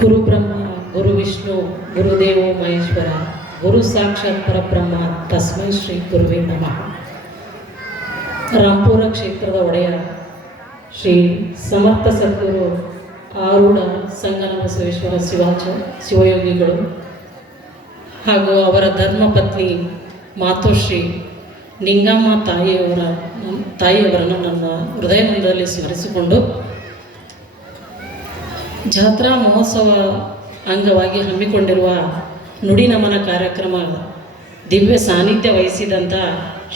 ಗುರು ಬ್ರಹ್ಮ, ಗುರು ವಿಷ್ಣು ಗುರುದೇವೋ ಮಹೇಶ್ವರ, ಗುರು ಸಾಕ್ಷಾತ್ ಪರಬ್ರಹ್ಮ, ತಸ್ಮೈ ಶ್ರೀ ಗುರುವೇ ನಮಃ. ರಾಂಪುರ ಕ್ಷೇತ್ರದ ಒಡೆಯ ಶ್ರೀ ಸಮರ್ಥ ಸದ್ಗುರು ಆರೂಢ ಸಂಗನ ಬಸವೇಶ್ವರ ಶಿವಾಚ, ಶಿವಯೋಗಿಗಳು ಹಾಗೂ ಅವರ ಧರ್ಮಪತ್ನಿ ಮಾತೋಶ್ರೀ ನಿಂಗಮ್ಮ ತಾಯಿಯವರ, ತಾಯಿಯವರನ್ನು ನನ್ನ ಹೃದಯಮಂದದಲ್ಲಿ ಸ್ಮರಿಸಿಕೊಂಡು ಜಾತ್ರಾ ಮಹೋತ್ಸವ ಅಂಗವಾಗಿ ಹಮ್ಮಿಕೊಂಡಿರುವ ನುಡಿ ನಮನ ಕಾರ್ಯಕ್ರಮ ದಿವ್ಯ ಸಾನ್ನಿಧ್ಯ ವಹಿಸಿದಂಥ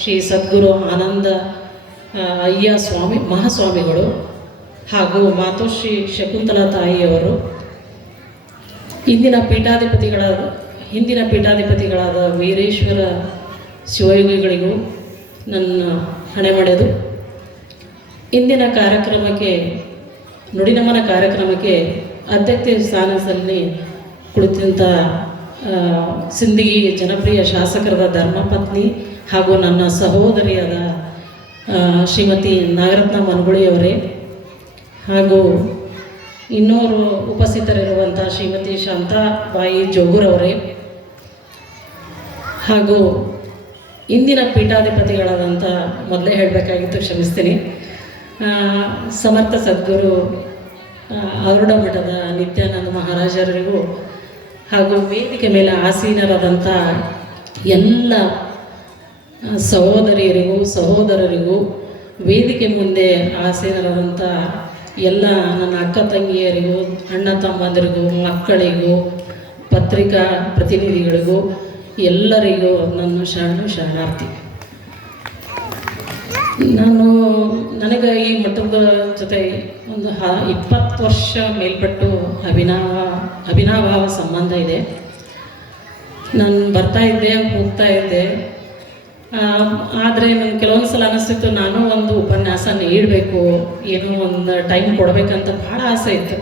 ಶ್ರೀ ಸದ್ಗುರು ಆನಂದ ಅಯ್ಯ ಸ್ವಾಮಿ, ಮಹಾಸ್ವಾಮಿಗಳು ಹಾಗೂ ಮಾತೋಶ್ರೀ ಶಕುಂತಲಾ ತಾಯಿಯವರು. ಇಂದಿನ ಪೀಠಾಧಿಪತಿಗಳಾದ ಹಿಂದಿನ ಪೀಠಾಧಿಪತಿಗಳಾದ ವೀರೇಶ್ವರ ಶಿವಯೋಗಿಗಳಿಗೂ ನನ್ನ ಹಣೆ ಮಾಡೋದು ಇಂದಿನ ಕಾರ್ಯಕ್ರಮಕ್ಕೆ ನುಡಿನಮನ ಕಾರ್ಯಕ್ರಮಕ್ಕೆ ಅಧ್ಯಕ್ಷ ಸ್ಥಾನದಲ್ಲಿ ಕುಳಿತಂಥ ಸಿಂಧಿಗಿ ಜನಪ್ರಿಯ ಶಾಸಕರದ ಧರ್ಮಪತ್ನಿ ಹಾಗೂ ನನ್ನ ಸಹೋದರಿಯಾದ ಶ್ರೀಮತಿ ನಾಗರತ್ನ ಮನಗುಳಿಯವರೇ ಹಾಗೂ ಇನ್ನೂರು ಉಪಸ್ಥಿತರಿರುವಂಥ ಶ್ರೀಮತಿ ಶಾಂತಾಬಾಯಿ ಜೋಗುರವರೇ ಹಾಗೂ ಇಂದಿನ ಪೀಠಾಧಿಪತಿಗಳಾದಂಥ ಮೊದಲೇ ಹೇಳಬೇಕಾಗಿತ್ತು, ಕ್ಷಮಿಸ್ತೀನಿ. ಸಮರ್ಥ ಸದ್ಗುರು ಅರುಡ ಮಠದ ನಿತ್ಯಾನಂದ ಮಹಾರಾಜರಿಗೂ ಹಾಗೂ ವೇದಿಕೆ ಮೇಲೆ ಆಸೀನರಾದಂಥ ಎಲ್ಲ ಸಹೋದರಿಯರಿಗೂ, ಸಹೋದರರಿಗೂ ವೇದಿಕೆ ಮುಂದೆ ಆಸೀನರಾದಂಥ ಎಲ್ಲ ನನ್ನ ಅಕ್ಕ ತಂಗಿಯರಿಗೂ, ಅಣ್ಣ ತಮ್ಮಂದಿರಿಗೂ, ಮಕ್ಕಳಿಗೂ, ಪತ್ರಿಕಾ ಪ್ರತಿನಿಧಿಗಳಿಗೂ ಎಲ್ಲರಿಗೂ ನನ್ನ ಶರಣು ಶರಣಾರ್ಥಿ. ನಾನು ನನಗೆ ಈ ಮಟ್ಟದ ಜೊತೆ ಒಂದು ಹ ಇಪ್ಪತ್ತು ವರ್ಷ ಮೇಲ್ಪಟ್ಟು ಅಭಿನವ ಅಭಿನವಭಾವ ಸಂಬಂಧ ಇದೆ. ನಾನು ಬರ್ತಾ ಇದ್ದೆ, ಹೋಗ್ತಾ ಇದ್ದೆ. ಆದರೆ ನನಗೆ ಕೆಲವೊಂದು ಸಲ ಅನಿಸ್ತಿತ್ತು, ನಾನು ಒಂದು ಉಪನ್ಯಾಸ ನೀಡಬೇಕು, ಏನೋ ಒಂದು ಟೈಮ್ ಕೊಡಬೇಕಂತ ಭಾಳ ಆಸೆ ಇತ್ತು.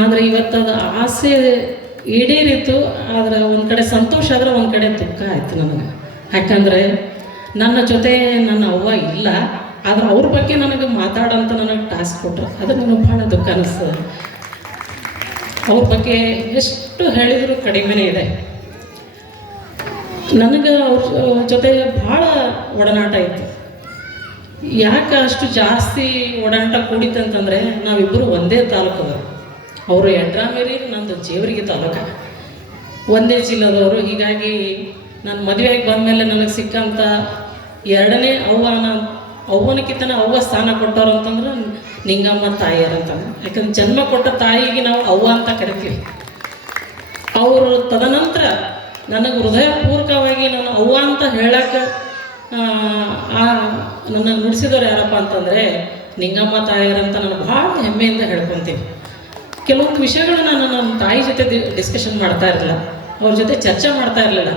ಆದರೆ ಇವತ್ತದ ಆಸೆ ಈಡೇರಿತ್ತು, ಆದರೆ ಒಂದು ಕಡೆ ಸಂತೋಷ ಆದರೆ ಒಂದು ಕಡೆ ದುಃಖ ಆಯಿತು ನನಗೆ. ಯಾಕಂದರೆ ನನ್ನ ಜೊತೆ ನನ್ನ ಅವ್ವ ಇಲ್ಲ, ಆದ್ರೆ ಅವ್ರ ಬಗ್ಗೆ ನನಗೆ ಮಾತಾಡೋಂಥ ನನಗೆ ಟಾಸ್ಕ್ ಕೊಟ್ಟರು ಅದು ನನಗೆ ಭಾಳ ದುಃಖ ಅನಿಸ್ತದೆ. ಅವ್ರ ಬಗ್ಗೆ ಎಷ್ಟು ಹೇಳಿದರೂ ಕಡಿಮೆನೇ ಇದೆ. ನನಗೆ ಅವ್ರ ಜೊತೆ ಭಾಳ ಒಡನಾಟ ಇತ್ತು. ಯಾಕೆ ಅಷ್ಟು ಜಾಸ್ತಿ ಒಡನಾಟ ಕೂಡಿತಂತಂದರೆ ನಾವಿಬ್ಬರು ಒಂದೇ ತಾಲೂಕದವರು ಅವರು ಯಡ್ರಾಮೇರಿ, ನಂದು ಜೇವರಿಗೆ ತಾಲೂಕ. ಒಂದೇ ಜಿಲ್ಲದವರು. ಹೀಗಾಗಿ ನಾನು ಮದುವೆಯಾಗಿ ಬಂದಮೇಲೆ ನನಗೆ ಸಿಕ್ಕಂಥ ಎರಡನೇ ಅವ್ವನ ಅವ್ವನಕ್ಕಿಂತನ ಅವ್ವ ಸ್ಥಾನ ಕೊಟ್ಟವ್ರು ಅಂತಂದ್ರೆ ನಿಂಗಮ್ಮ ತಾಯಿಯರಂತ ಯಾಕಂದ್ರೆ ಜನ್ಮ ಕೊಟ್ಟ ತಾಯಿಗೆ ನಾವು ಅವ್ವ ಅಂತ ಕರಿತೀವಿ. ಅವರು ತದನಂತರ ನನಗೆ ಹೃದಯಪೂರ್ವಕವಾಗಿ ನಾನು ಅವ್ವ ಅಂತ ಹೇಳಕ್ಕೆ ನನ್ನ ನುಡಿಸಿದವ್ರು ಯಾರಪ್ಪ ಅಂತಂದರೆ ನಿಂಗಮ್ಮ ತಾಯಿಯರಂತ ನಾನು ಭಾಳ ಹೆಮ್ಮೆಯಿಂದ ಹೇಳ್ಕೊತೀನಿ. ಕೆಲವೊಂದು ವಿಷಯಗಳನ್ನ ನಾನು ನನ್ನ ತಾಯಿ ಜೊತೆ ಡಿಸ್ಕಷನ್ ಮಾಡ್ತಾ ಇರಲಿಲ್ಲ. ಅವ್ರ ಜೊತೆ ಚರ್ಚೆ ಮಾಡ್ತಾ ಇರಲಿಲ್ಲ.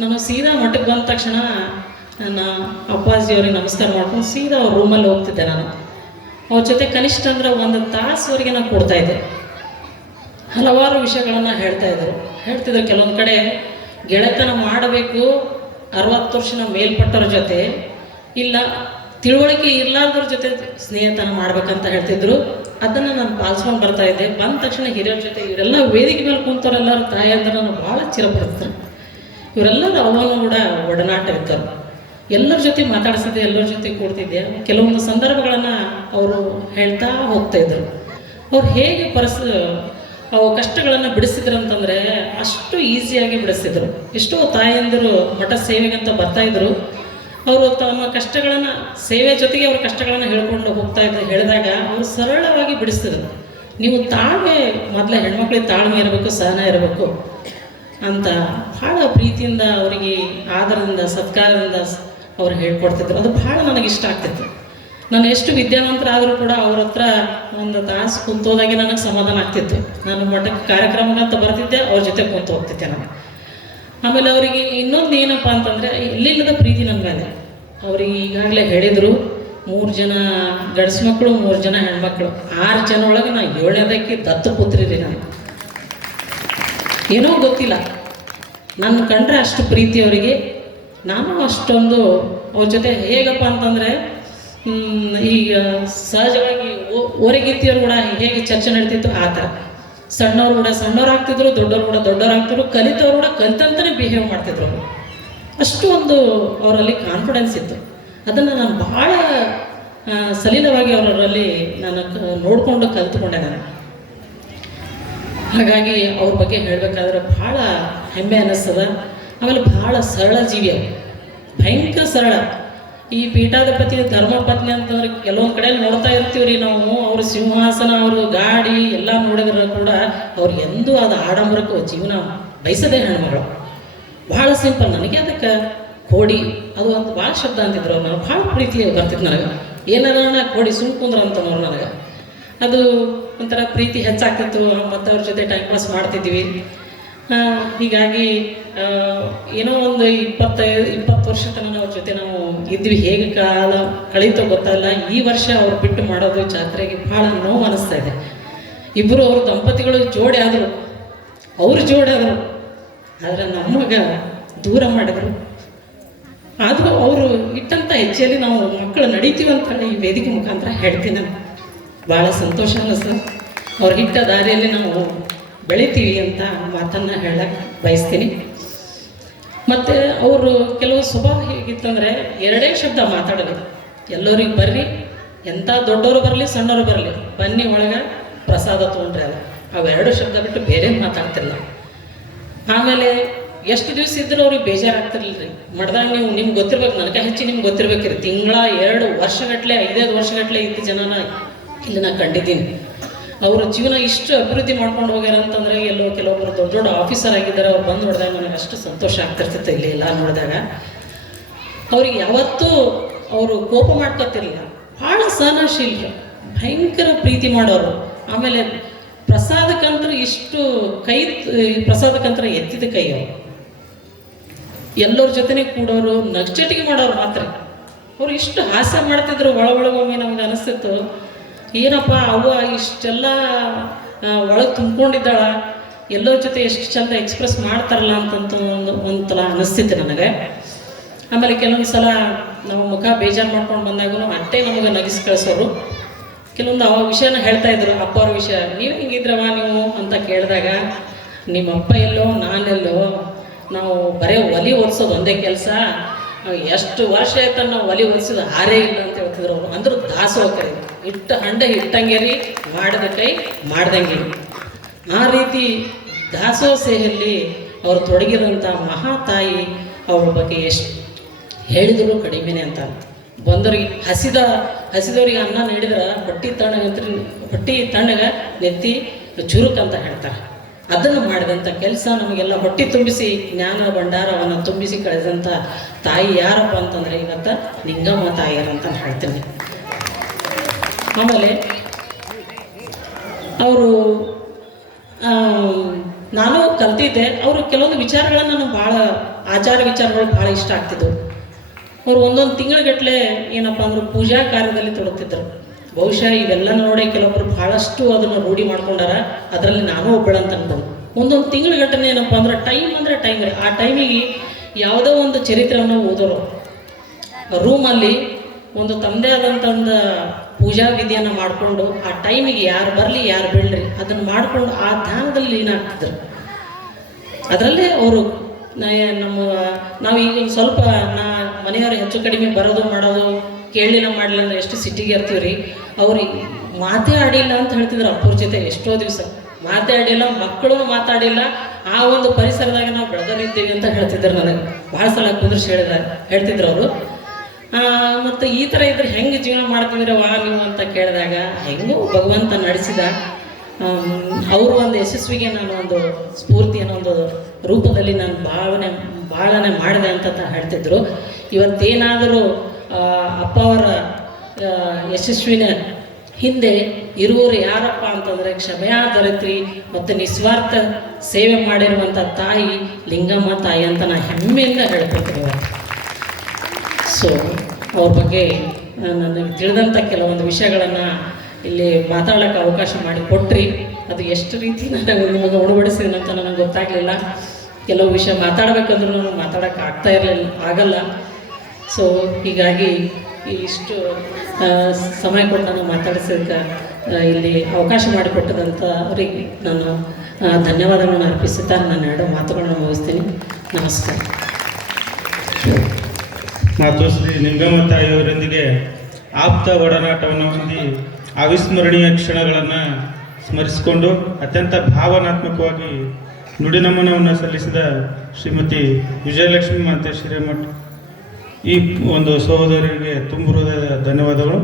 ನಾನು ಸೀದಾ ಮಠಕ್ಕೆ ಬಂದ ತಕ್ಷಣ ನನ್ನ ಅಪ್ಪಾಜಿಯವ್ರಿಗೆ ನಮಸ್ಕಾರ ಮಾಡ್ಕೊಂಡು ಸೀದಾ ಅವ್ರ ರೂಮಲ್ಲಿ ಹೋಗ್ತಿದ್ದೆ ನಾನು. ಅವ್ರ ಜೊತೆ ಕನಿಷ್ಠ ಅಂದ್ರೆ ಒಂದು ತಾಸುವರೆಗೆ ನಾನು ಕೊಡ್ತಾ ಇದ್ದೆ. ಹಲವಾರು ವಿಷಯಗಳನ್ನು ಹೇಳ್ತಾ ಇದ್ದರು. ಹೇಳ್ತಿದ್ರು ಕೆಲವೊಂದು ಕಡೆ ಗೆಳೆತನ ಮಾಡಬೇಕು ಅರವತ್ತು ವರ್ಷನ ಮೇಲ್ಪಟ್ಟವ್ರ ಜೊತೆ, ಇಲ್ಲ ತಿಳುವಳಿಕೆ ಇರ್ಲಾರ್ದವ್ರ ಜೊತೆ ಸ್ನೇಹಿತನ ಮಾಡ್ಬೇಕಂತ ಹೇಳ್ತಿದ್ರು. ಅದನ್ನು ನಾನು ಪಾಲಿಸ್ಕೊಂಡು ಬರ್ತಾ ಇದ್ದೆ. ಬಂದ ತಕ್ಷಣ ಹಿರಿಯರ ಜೊತೆ ಇವರೆಲ್ಲ ವೇದಿಕೆ ಮೇಲೆ ಕುಂತವರೆಲ್ಲರೂ ತಾಯಿ ಅಂದ್ರೆ ನಾನು ಭಾಳ ಚಿರಪಡ್ತಾರೆ ಇವರೆಲ್ಲರೂ ಅವನು ಕೂಡ ಒಡನಾಟ ಇರ್ತಾರೆ ಎಲ್ಲರ ಜೊತೆ ಮಾತಾಡಿಸಿದ್ದೆ, ಎಲ್ಲರ ಜೊತೆ ಕೂಡ್ತಿದ್ದೆ. ಕೆಲವೊಂದು ಸಂದರ್ಭಗಳನ್ನು ಅವರು ಹೇಳ್ತಾ ಹೋಗ್ತಾ ಇದ್ರು. ಅವ್ರು ಹೇಗೆ ಪರಸ್ ಅವು ಕಷ್ಟಗಳನ್ನು ಬಿಡಿಸಿದ್ರು ಅಂತಂದರೆ ಅಷ್ಟು ಈಸಿಯಾಗಿ ಬಿಡಿಸಿದ್ರು. ಎಷ್ಟೋ ತಾಯಂದಿರು ಮಠ ಸೇವೆಗಂತ ಬರ್ತಾ ಇದ್ರು. ಅವರು ತಮ್ಮ ಕಷ್ಟಗಳನ್ನು, ಸೇವೆ ಜೊತೆಗೆ ಅವ್ರ ಕಷ್ಟಗಳನ್ನು ಹೇಳ್ಕೊಂಡು ಹೋಗ್ತಾ ಇದ್ರು. ಹೇಳಿದಾಗ ಅವರು ಸರಳವಾಗಿ ಬಿಡಿಸಿದ್ರು. ನೀವು ತಾಳ್ಮೆ, ಮೊದಲ ಹೆಣ್ಮಕ್ಳಿಗೆ ತಾಳ್ಮೆ ಇರಬೇಕು, ಸಹನ ಇರಬೇಕು. ಅಂತ ಭಾಳ ಪ್ರೀತಿಯಿಂದ ಅವರಿಗೆ ಆದರದಿಂದ, ಸತ್ಕಾರದಿಂದ ಅವ್ರು ಹೇಳ್ಕೊಡ್ತಿದ್ರು. ಅದು ಭಾಳ ನನಗೆ ಇಷ್ಟ ಆಗ್ತಿತ್ತು. ನಾನು ಎಷ್ಟು ವಿದ್ಯಾವಂತರಾದರೂ ಕೂಡ ಅವ್ರ ಹತ್ರ ಒಂದು ತಾಸು ಕುಂತೋದಾಗೆ ನನಗೆ ಸಮಾಧಾನ ಆಗ್ತಿತ್ತು. ನಾನು ಮಠಕ್ಕೆ ಕಾರ್ಯಕ್ರಮಕ್ಕಂತ ಬರ್ತಿದ್ದೆ, ಅವ್ರ ಜೊತೆ ಕುಂತು ಹೋಗ್ತಿದ್ದೆ ನಾನು. ಆಮೇಲೆ ಅವರಿಗೆ ಇನ್ನೊಂದು ಏನಪ್ಪ ಅಂತಂದರೆ, ಇಲ್ಲಿಲ್ಲದ ಪ್ರೀತಿ ನನ್ನ ಮೇಲೆ ಅವ್ರಿಗೆ ಈಗಾಗಲೇ ಹೇಳಿದರು, ಮೂರು ಜನ ಗಂಡ್ಸು ಮಕ್ಕಳು ಮೂರು ಜನ ಹೆಣ್ಮಕ್ಳು. ಆರು ಜನ ಒಳಗೆ ನಾನು ಏಳನೇದಕ್ಕೆ ದತ್ತು ಪುತ್ರಿ ರೀ ನಾನು. ಏನೋ ಗೊತ್ತಿಲ್ಲ. ನನ್ನ ಕಂಡ್ರೆ ಅಷ್ಟು ಪ್ರೀತಿ ಅವರಿಗೆ. ನಾನು ಅಷ್ಟೊಂದು ಅವ್ರ ಜೊತೆ ಹೇಗಪ್ಪ ಅಂತಂದರೆ ಈಗ ಸಹಜವಾಗಿ ಓ- ಓರೆಗೀತಿಯವ್ರು ಕೂಡ ಹೇಗೆ ಚರ್ಚೆ ನಡೀತಿತ್ತು ಆ ಥರ. ಸಣ್ಣವ್ರು ಕೂಡ ಸಣ್ಣವ್ರು ಆಗ್ತಿದ್ರು, ದೊಡ್ಡವ್ರು ಕೂಡ ದೊಡ್ಡವ್ರು ಆಗ್ತಿದ್ರು, ಕಲಿತವ್ರು ಕೂಡ ಕಲಿತಂತಲೇ ಬಿಹೇವ್ ಮಾಡ್ತಿದ್ರು ಅಷ್ಟು ಒಂದು ಅವರಲ್ಲಿ ಕಾನ್ಫಿಡೆನ್ಸ್ ಇತ್ತು. ಅದನ್ನು ನಾನು ಭಾಳ ಸಲೀಲವಾಗಿ ಅವರಲ್ಲಿ ನಾನು ನೋಡಿಕೊಂಡು ಕಲಿತ್ಕೊಂಡೆ ನಾನು. ಹಾಗಾಗಿ ಅವ್ರ ಬಗ್ಗೆ ಹೇಳಬೇಕಾದ್ರೆ ಭಾಳ ಹೆಮ್ಮೆ ಅನ್ನಿಸ್ತದ ಆಮೇಲೆ ಭಾಳ ಸರಳ ಜೀವಿ ಅವರು ಭಯಂಕರ ಸರಳ. ಈ ಪೀಠಾಧಿಪತಿ ಧರ್ಮಪತ್ನಿ ಅಂತಂದ್ರೆ ಕೆಲವೊಂದು ಕಡೆ ನೋಡ್ತಾ ಇರ್ತೀವಿ ರೀ ನಾವು, ಅವ್ರ ಸಿಂಹಾಸನ, ಅವರು ಗಾಡಿ ಎಲ್ಲ ನೋಡಿದ್ರೆ ಕೂಡ ಅವ್ರು ಎಂದೂ ಅದು ಆಡಂಬರಕ್ಕೂ ಜೀವನ ಬಯಸದೆ ಹೆಣ್ಮಗಳು ಭಾಳ ಸಿಂಪಲ್. ನನಗೆ ಅದಕ್ಕೆ ಕೋಡಿ, ಅದು ಒಂದು ಭಾಳ ಶಬ್ದ ಅಂತಿದ್ರು ಅವ್ರು. ಭಾಳ ಪ್ರೀತಿ ಬರ್ತಿತ್ತು ನನಗೆ. ಏನಾರ ಕೋಡಿ ಸುಮ್ ಕುಂದ್ರ ಅಂತನವ್ರು ನನಗೆ. ಅದು ಒಂಥರ ಪ್ರೀತಿ ಹೆಚ್ಚಾಗ್ತಿತ್ತು, ಮತ್ತು ಅವ್ರ ಜೊತೆ ಟೈಮ್ ಪಾಸ್ ಮಾಡ್ತಿದ್ವಿ. ಹೀಗಾಗಿ ಏನೋ ಒಂದು ಇಪ್ಪತ್ತೈದು, ಇಪ್ಪತ್ತು ವರ್ಷ ತನಕ ಅವ್ರ ಜೊತೆ ನಾವು ಇದ್ವಿ. ಹೇಗೆ ಕಾಲ ಕಳೀತೋ ಗೊತ್ತಲ್ಲ. ಈ ವರ್ಷ ಅವ್ರು ಬಿಟ್ಟು ಮಾಡೋದು ಜಾತ್ರೆಗೆ ಭಾಳ ನೋವು ಅನಿಸ್ತಾ ಇದೆ. ಇಬ್ಬರು ಅವ್ರ ದಂಪತಿಗಳು ಜೋಡಿ ಆದರು. ಅವರು ಜೋಡಿ ಆದರು. ಆದರೆ ನಮಗೆ ದೂರ ಮಾಡಿದ್ರು. ಆದರೂ ಅವರು ಇಟ್ಟಂಥ ಹೆಜ್ಜೆಯಲ್ಲಿ ನಾವು ಮಕ್ಕಳು ನಡೀತೀವಿ ಅಂತ ಈ ವೇದಿಕೆ ಮುಖಾಂತರ ಹೇಳ್ತೀನಿ. ನಾನು ಭಾಳ ಸಂತೋಷ ಅನಿಸ್ತು ಅವ್ರು ಇಟ್ಟ ದಾರಿಯಲ್ಲಿ ನಾವು ಬೆಳಿತೀವಿ ಅಂತ ಮಾತನ್ನು ಹೇಳಕ್ಕೆ ಬಯಸ್ತೀನಿ. ಮತ್ತು ಅವರು ಕೆಲವು ಸ್ವಭಾವ ಹೇಗಿತ್ತಂದರೆ ಎರಡೇ ಶಬ್ದ ಮಾತಾಡೋದು. ಎಲ್ಲರಿಗೆ ಬರ್ರಿ ಎಂಥ ದೊಡ್ಡವರು ಬರಲಿ, ಸಣ್ಣವರು ಬರಲಿ, ಬನ್ನಿ ಒಳಗೆ ಪ್ರಸಾದ ತೊಗೊಂಡ್ರೆ ಅದು ಅವೆರಡು ಶಬ್ದ ಬಿಟ್ಟು ಬೇರೆ ಮಾತಾಡ್ತಿಲ್ಲ. ಆಮೇಲೆ ಎಷ್ಟು ದಿವಸ ಇದ್ರೂ ಅವ್ರಿಗೆ ಬೇಜಾರಾಗ್ತಿರ್ಲಿಲ್ಲ ರೀ ಮಡ್ದಾಗ ನೀವು ನಿಮ್ಗೆ ಗೊತ್ತಿರ್ಬೇಕು ನನಗೆ ಹೆಚ್ಚು ನಿಮ್ಗೆ ಗೊತ್ತಿರ್ಬೇಕ್ರಿ. ತಿಂಗಳ, ಎರಡು ವರ್ಷಗಟ್ಟಲೆ ಐದೈದು ವರ್ಷಗಟ್ಟಲೆ ಇದ್ದ ಜನನ ಇಲ್ಲಿ ನಾನು ಕಂಡಿದ್ದೀನಿ. ಅವ್ರ ಜೀವನ ಇಷ್ಟು ಅಭಿವೃದ್ಧಿ ಮಾಡ್ಕೊಂಡು ಹೋಗ್ಯಾರ ಅಂತಂದ್ರೆ ಎಲ್ಲೋ ಕೆಲವೊಬ್ಬರು ದೊಡ್ಡ ದೊಡ್ಡ ಆಫೀಸರ್ ಆಗಿದ್ದಾರೆ, ಅವ್ರು ಬಂದು ನೋಡಿದಾಗ ನನಗೆ ಅಷ್ಟು ಸಂತೋಷ ಆಗ್ತಿರ್ತಿತ್ತು ಇಲ್ಲಿ ಎಲ್ಲ ನೋಡಿದಾಗ. ಅವ್ರಿಗೆ ಯಾವತ್ತೂ ಅವರು ಕೋಪ ಮಾಡ್ಕೊತಿರ್ಲಿಲ್ಲ. ಭಾಳ ಸಹನಶೀಲರು, ಭಯಂಕರ ಪ್ರೀತಿ ಮಾಡೋರು. ಆಮೇಲೆ ಪ್ರಸಾದಕ್ಕಂತ್ರ ಇಷ್ಟು ಕೈ, ಪ್ರಸಾದಕ್ಕಂತ್ರ ಎತ್ತಿದ ಕೈ ಅವರು. ಎಲ್ಲರ ಜೊತೆನೆ ಕೂಡೋರು ನಗ್ಚಟಿಗೆ ಮಾಡೋರು ಮಾತ್ರ. ಅವ್ರು ಇಷ್ಟು ಹಾಸ್ಯ ಮಾಡ್ತಿದ್ರು ಒಳ ಒಳಗೊಮ್ಮೆ ನಮ್ಗೆ ಅನಿಸ್ತಿತ್ತು ಏನಪ್ಪ, ಅವ್ವ ಇಷ್ಟೆಲ್ಲ ಒಳಗೆ ತುಂಬ್ಕೊಂಡಿದ್ದಾಳ ಎಲ್ಲರ ಜೊತೆ ಎಷ್ಟು ಚಂದ ಎಕ್ಸ್ಪ್ರೆಸ್ ಮಾಡ್ತಾರಲ್ಲ ಅಂತಂತ ಒಂದು ಒಂಥರ ಅನಿಸ್ತಿತ್ತು ನನಗೆ. ಆಮೇಲೆ ಕೆಲವೊಂದು ಸಲ ನಾವು ಮುಖ ಬೇಜಾರು ಮಾಡ್ಕೊಂಡು ಬಂದಾಗೂ ಅಟ್ಟೆ ನಮಗೆ ನಗಿಸಿ ಕಳಿಸೋರು. ಕೆಲವೊಂದು ಅವ ವಿಷಯನ ಹೇಳ್ತಾ ಇದ್ರು, ಅಪ್ಪ ಅವ್ರ ವಿಷಯ, ನೀವು ಹಿಂಗಿದ್ರವ ನೀವು? ಅಂತ ಕೇಳಿದಾಗ ನಿಮ್ಮ ಅಪ್ಪ ಎಲ್ಲೋ, ನಾನೆಲ್ಲೋ, ನಾವು ಬರೀ ಒಲಿ ಒರೆಸೋದು ಒಂದೇ ಕೆಲಸ ಎಷ್ಟು ವರ್ಷ ಆಯ್ತು ನಾವು ಒಲಿ ಹೊಲಿಸಿದ ಹಾರೇ ಇಲ್ಲ ಅಂತ ಹೇಳ್ತಿದ್ರು ಅವರು. ಅಂದ್ರೆ ದಾಸೋಹ ಕೈ ಇಟ್ಟ ಹಂಡೆ ಇಟ್ಟಂಗೆ ರೀ, ಮಾಡಿದ ಕೈ ಮಾಡ್ದಂಗೆ. ಆ ರೀತಿ ದಾಸೋಹ ಸೇಹಲ್ಲಿ ಅವರು ತೊಡಗಿರುವಂಥ ಮಹಾತಾಯಿ ಅವಳ ಬಗ್ಗೆ ಎಷ್ಟು ಹೇಳಿದ್ರು ಕಡಿಮೆನೆ ಅಂತ ಬಂದವ್ರಿಗೆ ಹಸಿದ, ಹಸಿದವ್ರಿಗೆ ಅನ್ನ ನೀಡಿದ್ರೆ ಹೊಟ್ಟಿ ತಣ್ಣಗಂತ ಹೊಟ್ಟಿ ತಣ್ಣಗ ನೆತ್ತಿ ಚುರುಕ್ ಅಂತ ಹೇಳ್ತಾರೆ. ಅದನ್ನು ಮಾಡಿದಂಥ ಕೆಲಸ ನಮಗೆಲ್ಲ ಹೊಟ್ಟೆ ತುಂಬಿಸಿ, ಜ್ಞಾನ ಭಂಡಾರವನ್ನು ತುಂಬಿಸಿ ಕಳೆದಂಥ ತಾಯಿ ಯಾರಪ್ಪ ಅಂತಂದರೆ ಇವತ್ತ ನಿಂಗಮ್ಮ ಅಂತ ಹೇಳ್ತೀನಿ. ಆಮೇಲೆ ಅವರು ನಾನು ಕಲ್ತಿದ್ದೆ, ಅವರು ಕೆಲವೊಂದು ವಿಚಾರಗಳನ್ನು ನಾನು ಭಾಳ, ಆಚಾರ ವಿಚಾರಗಳು ಭಾಳ ಇಷ್ಟ ಆಗ್ತಿದ್ದವು ಅವರು ಒಂದೊಂದು ತಿಂಗಳಗಟ್ಟಲೆ ಏನಪ್ಪ ಅಂದ್ರೆ ಪೂಜಾ ಕಾರ್ಯದಲ್ಲಿ ತೊಡಗ್ತಿದ್ರು. ಬಹುಶಃ ಇವೆಲ್ಲ ನೋಡಿ ಕೆಲವೊಬ್ರು ಭಾಳಷ್ಟು ಅದನ್ನು ರೂಢಿ ಮಾಡ್ಕೊಂಡಾರ ಅದರಲ್ಲಿ ನಾನು ಒಬ್ಬಳಂತ ಅನ್ಕೊಂಡು ಒಂದೊಂದು ಘಟನೆ ಏನಪ್ಪ ಅಂದ್ರೆ ಟೈಮ್ ಅಂದರೆ ಟೈಮ್ ರೀ. ಆ ಟೈಮಿಗೆ ಯಾವುದೋ ಒಂದು ಚರಿತ್ರೆಯನ್ನು ಓದೋರು. ರೂಮಲ್ಲಿ ಒಂದು ತಮ್ಮದೇ ಆದಂಥ ಒಂದು ಪೂಜಾ ವಿಧಿಯನ್ನು ಮಾಡಿಕೊಂಡು ಆ ಟೈಮಿಗೆ ಯಾರು ಬರಲಿ, ಯಾರು ಬೀಳ್ರಿ ಅದನ್ನು ಮಾಡಿಕೊಂಡು ಆ ಧ್ಯಾನದಲ್ಲಿ ಲೀನಾಗ್ತಿದ್ರು ಅದರಲ್ಲೇ ಅವರು ನಮ್ಮ, ನಾವು ಈಗ ಸ್ವಲ್ಪ ನಾ ಮನೆಯವರು ಹೆಚ್ಚು ಕಡಿಮೆ ಬರೋದು ಮಾಡೋದು, ಕೇಳಿಲ್ಲ ಮಾಡಲಿಲ್ಲ ಎಷ್ಟು ಸಿಟ್ಟಿಗೆ ಇರ್ತೀವಿ ರೀ ಅವ್ರಿಗೆ ಮಾತೇ ಆಡಿಲ್ಲ ಅಂತ ಹೇಳ್ತಿದ್ರು ಅಪ್ಪರ ಜೊತೆ ಎಷ್ಟೋ ದಿವಸ. ಮಾತೇ ಆಡಿಲ್ಲ, ಮಕ್ಕಳು ಮಾತಾಡಿಲ್ಲ. ಆ ಒಂದು ಪರಿಸರದಾಗ ನಾವು ಬೆಳೆದಲ್ಲಿದ್ದೀವಿ ಅಂತ ಹೇಳ್ತಿದ್ರು ನನಗೆ. ಭಾಳ ಸಲ ಕುಂದ್ರಿಸಿ ಹೇಳಿದ ಹೇಳ್ತಿದ್ರು ಅವರು. ಮತ್ತು ಈ ಥರ ಇದ್ರೆ ಹೆಂಗೆ ಜೀವನ ಮಾಡ್ತಿದ್ದೀರವ್ವ ನೀವು ಅಂತ ಕೇಳಿದಾಗ, ಹೆಂಗೂ ಭಗವಂತ ನಡೆಸಿದ ಅವರು ಒಂದು ಯಶಸ್ವಿಗೆ ನಾನು ಒಂದು ಸ್ಫೂರ್ತಿ ಅನ್ನೋ ಒಂದು ರೂಪದಲ್ಲಿ ನಾನು ಭಾವನೆ ಭಾಳನೆ ಮಾಡಿದೆ ಅಂತ ಹೇಳ್ತಿದ್ರು. ಇವತ್ತೇನಾದರೂ ಅಪ್ಪ ಅವರ ಯಶಸ್ವಿನ ಹಿಂದೆ ಇರುವರು ಯಾರಪ್ಪ ಅಂತಂದರೆ ಕ್ಷಮೆಯಾ ದೊರೆತ್ರಿ ಮತ್ತು ನಿಸ್ವಾರ್ಥ ಸೇವೆ ಮಾಡಿರುವಂಥ ತಾಯಿ ಲಿಂಗಮ್ಮ ತಾಯಿ ಅಂತ ನಾನು ಹೆಮ್ಮೆಯಿಂದ ಹೇಳ್ಕೊಳ್ತೀನಿ. ಸೊ ಅವ್ರ ಬಗ್ಗೆ ನನಗೆ ತಿಳಿದಂಥ ಕೆಲವೊಂದು ವಿಷಯಗಳನ್ನು ಇಲ್ಲಿ ಮಾತಾಡೋಕ್ಕೆ ಅವಕಾಶ ಮಾಡಿ ಕೊಟ್ರಿ. ಅದು ಎಷ್ಟು ರೀತಿ ನನಗೆ ನಿಮಗೆ ಉಣಬಡಿಸಿದೆ ಅಂತ ನನಗೆ ಗೊತ್ತಾಗಲಿಲ್ಲ. ಕೆಲವು ವಿಷಯ ಮಾತಾಡ್ಬೇಕಂದ್ರೂ ನಾನು ಮಾತಾಡೋಕ್ಕೆ ಆಗ್ತಾ ಇರಲಿಲ್ಲ, ಆಗಲ್ಲ. ಸೊ ಹೀಗಾಗಿ ಇಷ್ಟು ಸಮಯ ಕೊಟ್ಟು ನಾನು ಮಾತಾಡಿಸೋದಕ್ಕೆ ಇಲ್ಲಿ ಅವಕಾಶ ಮಾಡಿಕೊಟ್ಟದಂಥ ಅವರಿಗೆ ನಾನು ಧನ್ಯವಾದಗಳನ್ನು ಅರ್ಪಿಸುತ್ತಾ ನಾನು ಎರಡು ಮಾತುಗಳನ್ನು ಮುಗಿಸ್ತೀನಿ. ನಮಸ್ಕಾರ. ಮಾತು ಶ್ರೀ ತಾಯಿಯವರೊಂದಿಗೆ ಆಪ್ತ ಒಡನಾಟವನ್ನು ಹೊಂದಿ ಅವಿಸ್ಮರಣೀಯ ಕ್ಷಣಗಳನ್ನು ಸ್ಮರಿಸಿಕೊಂಡು ಅತ್ಯಂತ ಭಾವನಾತ್ಮಕವಾಗಿ ನುಡಿನಮನವನ್ನು ಸಲ್ಲಿಸಿದ ಶ್ರೀಮತಿ ವಿಜಯಲಕ್ಷ್ಮಿ ಮಾತೆ ಶ್ರೀಮಠ್ ಈ ಒಂದು ಸಹೋದರಿಗೆ ತುಂಬ ಹೃದಯದ ಧನ್ಯವಾದಗಳು.